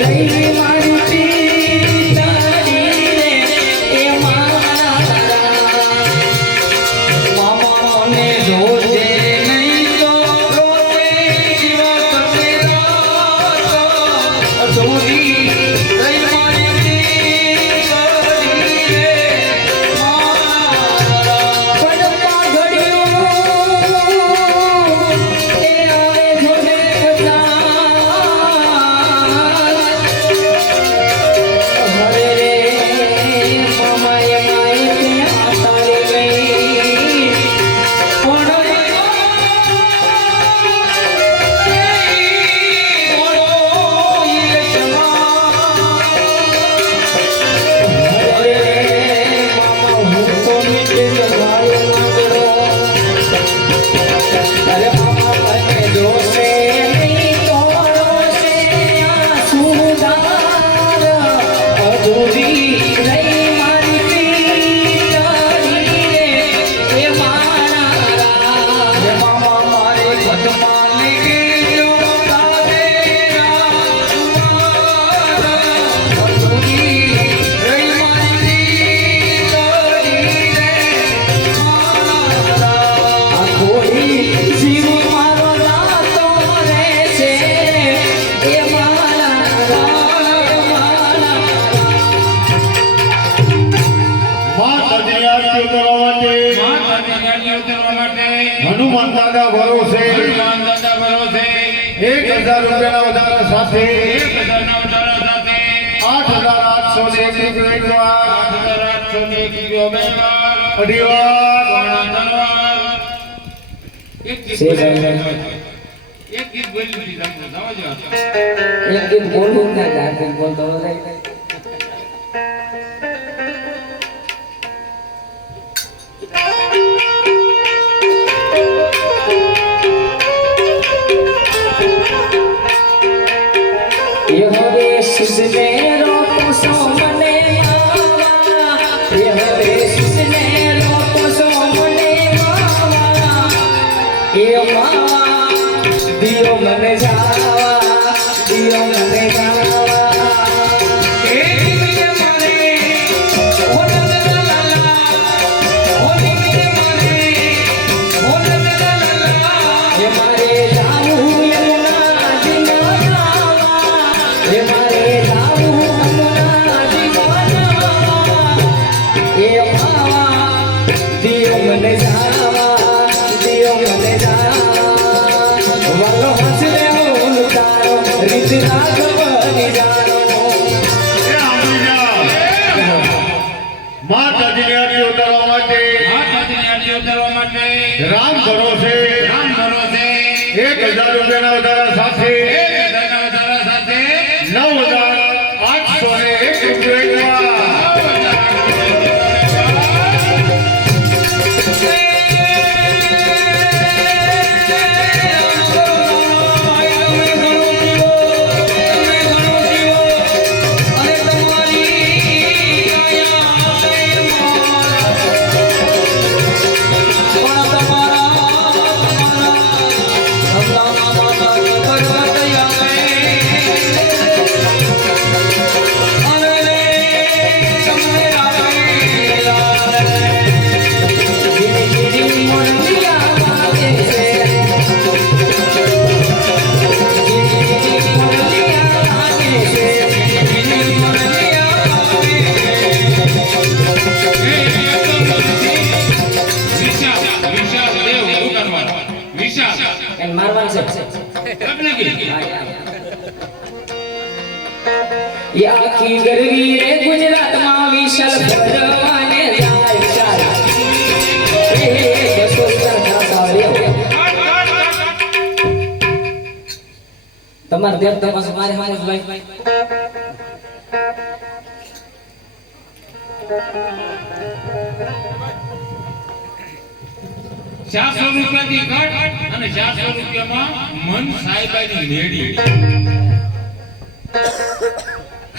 रही मारुति तारी रे ए मारा मामा ने रोजे नहीं तो रोते जीवा तेरा अधूरी रही मारुति तारी रे હનુમાન દાદા ભરોસે 1000 રૂપિયાના વધારા સાથે 8801 અઢી વાર એક ગીત બોલી એક ગીત બોલું ના ગાતી બોલતો રહે सुसने रोको सो मने मावा ये हरे सुसने रोको सो मने मावा દિયો મને જાવા દિયો મને જાવા વાલો હસરે હું તારો રીત રાઘવની જાણો એ સાંભળી જા. માતાજીની આરતી ઉતારવા માટે માતાજીની આરતી ઉતારવા માટે રામ ભરોસે રામ ભરોસે 1000 રૂપિયાના વધારા સાથે 1000 વધારા સાથે 9801 રૂપિયા આખી ગરવી રે ગુજરાતમાં વિશાલ ભરવાને જાય ચાલ એ બસો તમાર દેવ તપાસ મારે મારે ભાઈ 400 રૂપિયાથી ઘટ અને 400 રૂપિયામાં મન સાહેબાની લેડી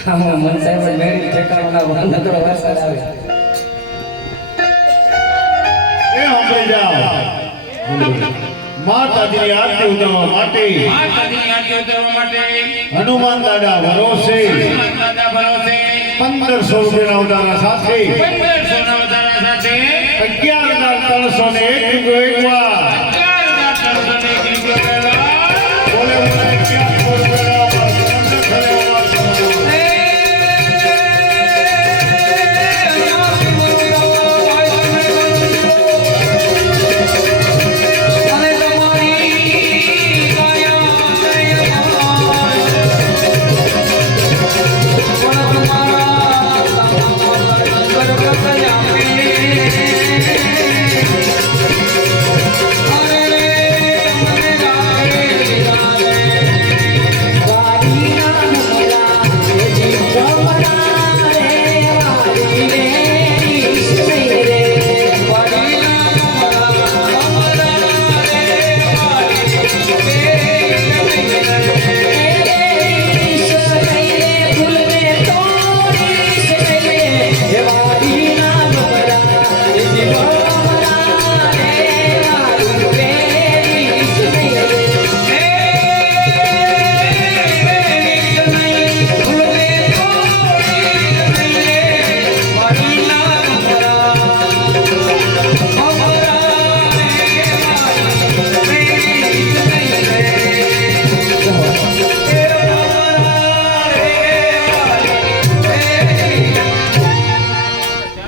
હા મન સાહેબ મેળી ઠેકાણા વાંધો વરસાદ આવે એ સાંભળી જાઓ. માતાજીની આરતી ઉતારવા માટે માતાજીની આરતી ઉતારવા માટે હનુમાન દાદા ભરોસે દાદા ભરોસે 1500 રૂપિયાના વધારા સાથે 1500 ના વધારા સાથે 11301 રૂપિયા 11301 રૂપિયા બોલે બોલે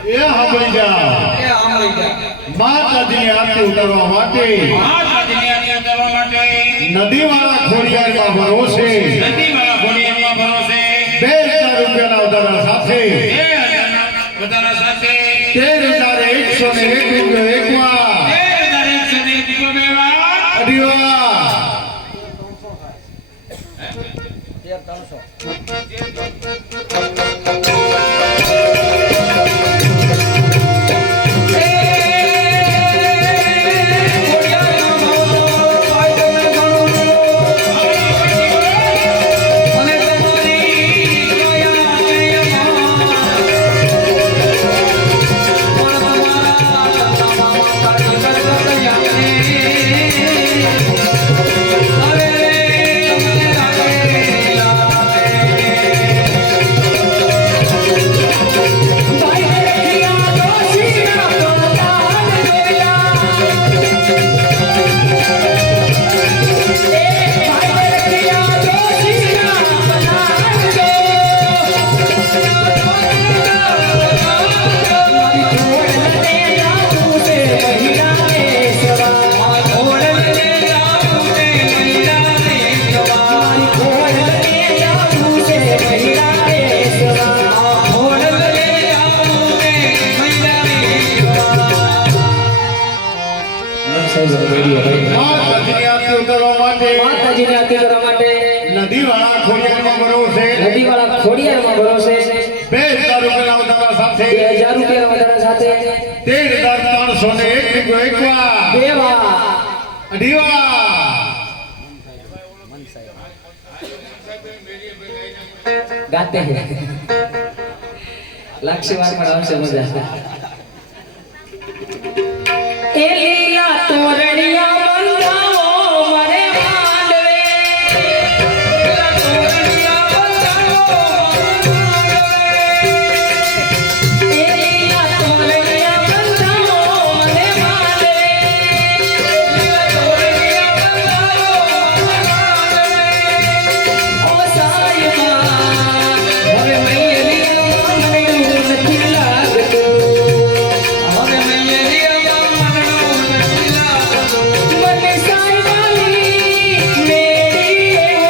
1100 રૂપિયા માતાજીની આરતી ઉતારવા માટે માતાજીની આરતી ઉતારવા માટે નદીવાળા ખોડિયારમાં ભરોસે નદીવાળા ખોડિયારમાં ભરોસે 2000 રૂપિયાના વધારા સાથે 2000 ના વધારા સાથે 13101 રૂપિયા 13101 રૂપિયા અઢીવા રેડી ભાઈ માતાજીની આરતી ઉતારવા માટે માતાજીની આરતી કરવા માટે નદીવાળા ખોડિયારમાં ભરોસે નદીવાળા ખોડિયારમાં ભરોસે 2000 રૂપિયાના વધારા સાથે 2000 રૂપિયાના વધારા સાથે 13,301 એકવા દેવા અઢીવા ગાતે હે લાક્ષીવાર પણ આવશે મજા એ લીલા તોરણિયા બંધાવો મરે માંડવે લીલા તોરણિયા બંધાવો મરે માંડવે એ લીલા તોરણિયા બંધાવો મરે માંડવે લીલા તોરણિયા બંધાવો મરે માંડવે ઓ સાયમાં હવે મૈયરિયા મને નથી લાગતું હવે મૈયરિયા મને સાયમાની મેરી હો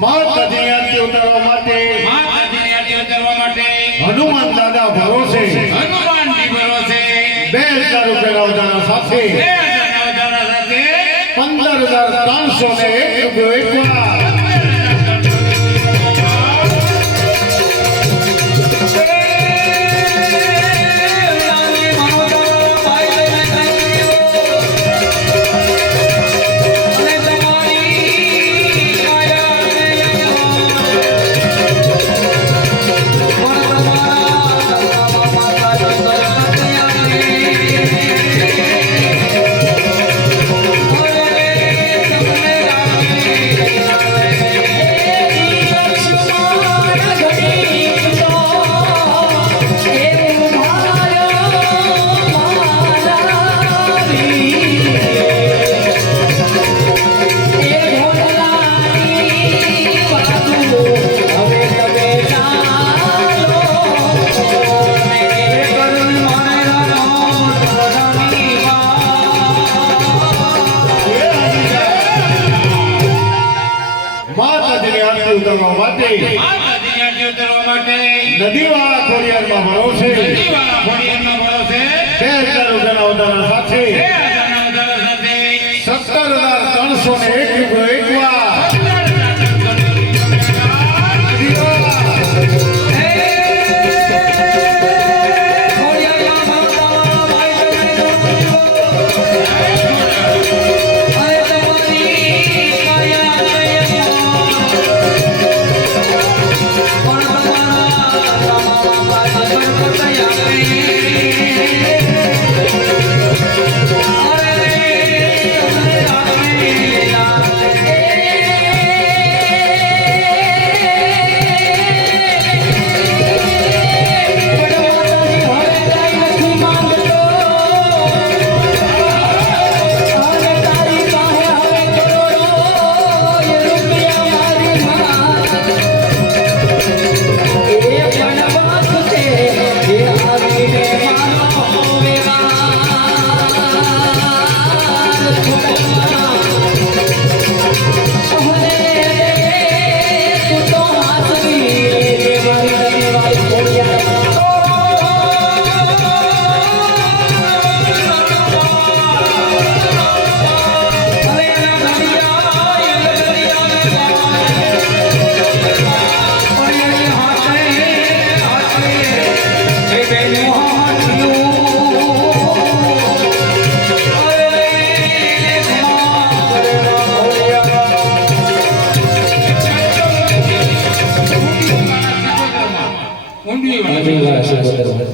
માતાજીની આરતી ઉતારવા માટે માતાજીની આરતી ઉતારવા માટે હનુમાન દાદા ભરોસે હનુમાનજી ભરોસે 2000 રૂપિયાના વધારા સાથે 2000 વધારા સાથે 15,301 એકવા માતાજીની આરતી ઉતારવા માટે માતાજીની આરતી ઉતારવા માટે નદીવાળા ખોડિયારમાં ભરોસે નદીવાળા ખોડિયારમાં ભરોસે 2000 રૂપિયાના વધારા સાથે 2000 વધારા સાથે 17,301 એકવા નદીવાળા સિકોતરમાં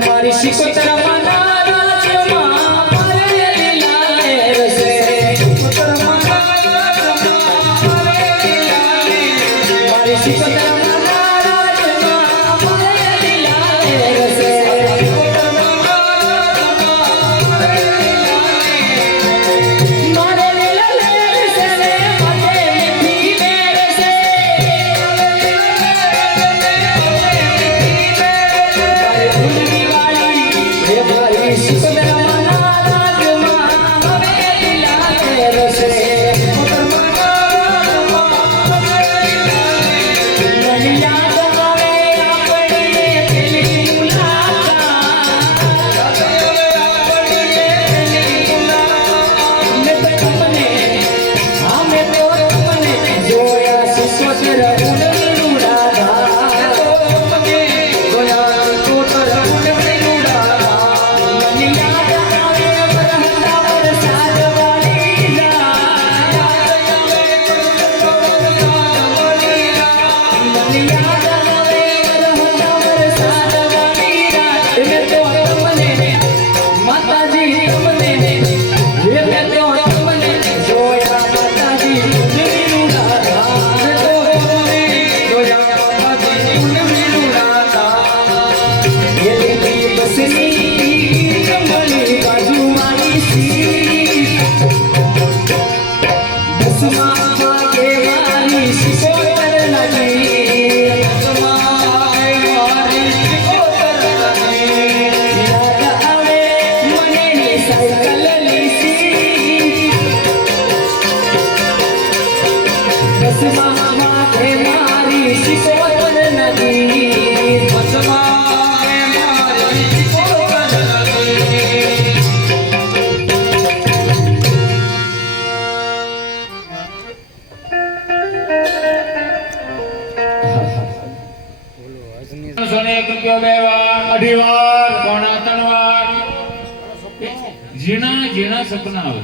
મારી સિકોતરમાં નારાજમાં મારે લીલા રસે સિકોતરમાં નારાજમાં મારે લીલા મારી સિકોતરમાં નારાજમાં મારે લીલા રસે સિકોતરમાં નારાજમાં મારે લીલા મારે લીલા રસે મારે એક રૂપિયો બે વાર, અઢી વાર, પોણા ત્રણ વાર. ઝીણા ઝીણા સપના આવે.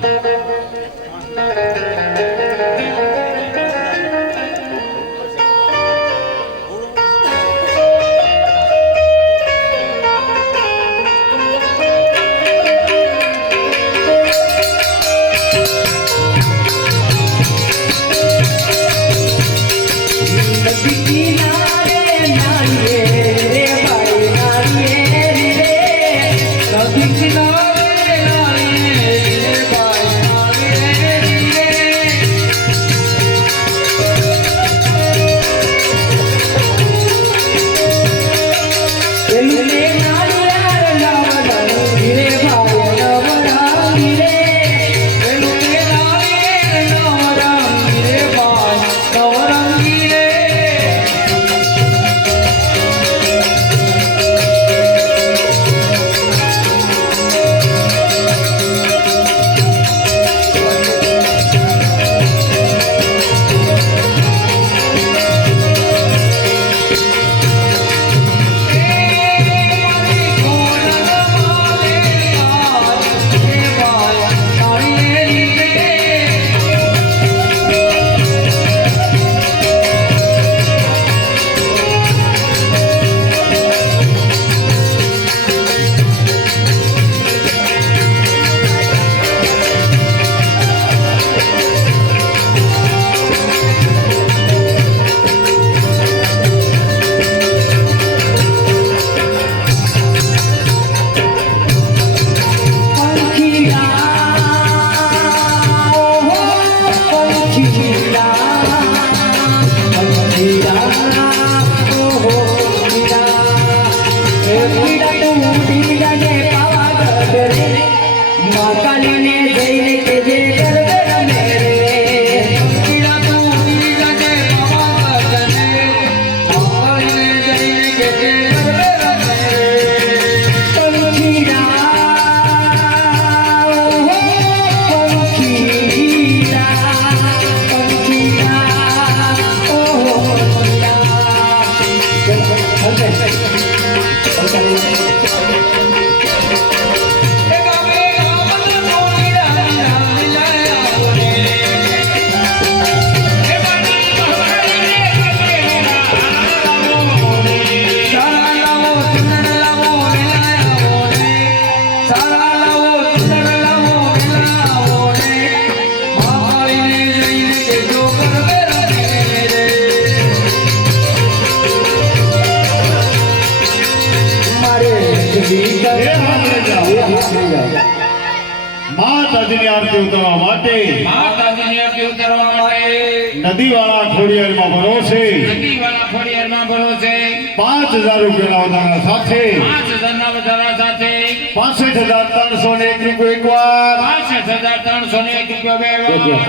માતાજીની આરતી ઉતારવા માટે માતાજીની આરતી ઉતારવા માટે નદીવાળા ખોડિયારમાં ભરો છે. નદીવાળા ખોડિયારમાં ભરો છે. 5000 રૂપિયાના વધારા સાથે 5000 ના વધારા સાથે 65,301 રૂપિયો એકવાર, 65,301 રૂપિયો બે વાર,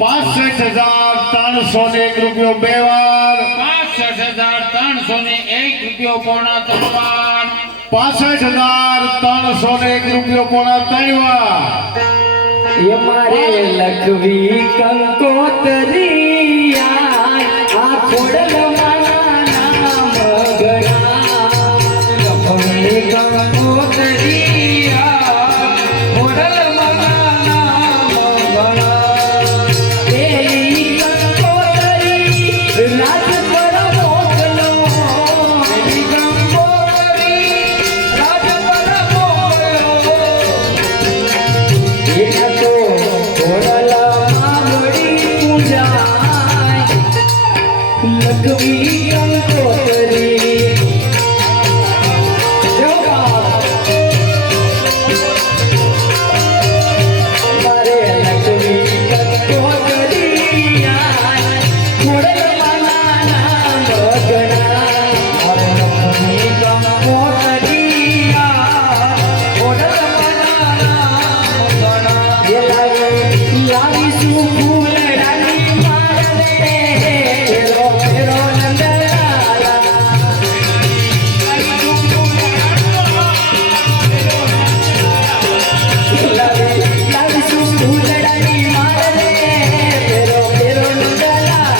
65,301 રૂપિયો બે વાર, 65,301 રૂપિયો પોણા ત્રણ વાર, 65,301 રૂપિયો પોણા ત્રણ વાર. ये मारे लखवी कंकोतरी आ खोडल माना नाम गणा लखवी कंकोतरी आ खोडल माना नाम गणा तेरी कंकोतरी राज पर मोकलो तेरी कंकोतरी राज पर मोकलो એના તો ઘોડાલામાં મળી પૂજાય લખવી કંકોત્રી મારે લખવી કંકોત્રી ઘોડાલામાં નામ ગણા મારે લખવી કંકોત્રી ઘોડાલામાં નામ ગણા લાવી શું ફૂલડાની માળે ફેરો ફેરો નંદલાલા લાવી શું ફૂલડાની માળે ફેરો ફેરો નંદલાલા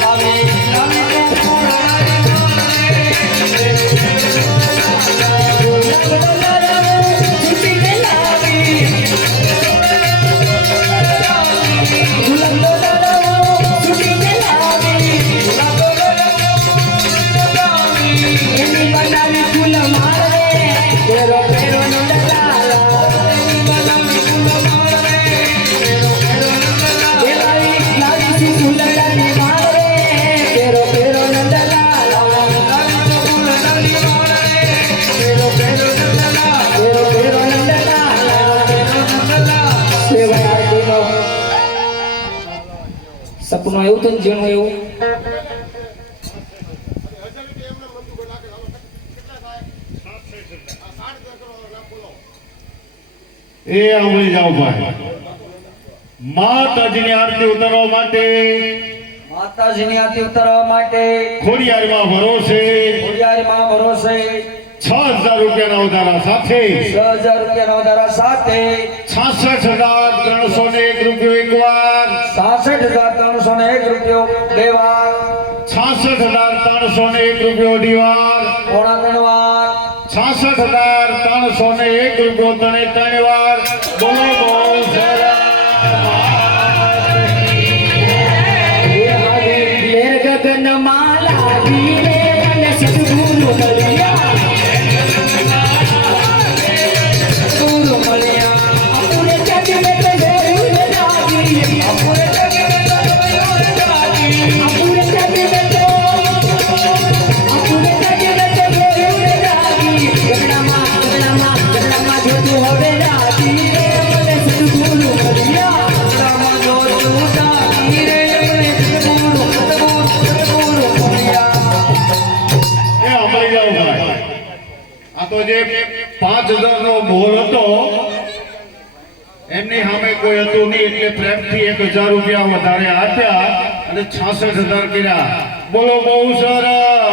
લાવી લાવી સપનું એવું હતું ને જીણું એવું એ આંબળી જાઓ ભાઈ માતાજીની આરતી ઉતારવા માટે માતાજીની આરતી ઉતારવા માટે ખોડિયારમાં ભરોસે ખોડિયારમાં ભરોસે 6000 રૂપિયાના ઉધારા સાથે 6000 રૂપિયાના વધારા સાથે 66301 રૂપિયો એકવાર 66301 રૂપિયો બે વાર 66301 રૂપિયો અઢી વાર પોણા ત્રણ વાર 66301 રૂપિયો ત્રણ વાર બોલો બોલ ગગન માલા ધીરે મને સદગુરુ મળ્યા ગુરુ મળ્યા અપુરે જગને તો જરૂર લાગી અપુરે જગને તો જરૂર લાગી અપુરે જગને તો જરૂર લાગી ગગડામાં જોતું હવે લાગી રે મને સદગુરુ મળ્યા ગગડામાં જોતું લાગી રે મને સદગુરુ એ અમરી જાઓ ભાઈ આ તો જે 5000 નો બોલ હતો એમની સામે કોઈ હતું નહીં એટલે પ્રેમથી 1000 રૂપિયા વધારે આપ્યા અને 66000 કર્યા બોલો બહુ સરસ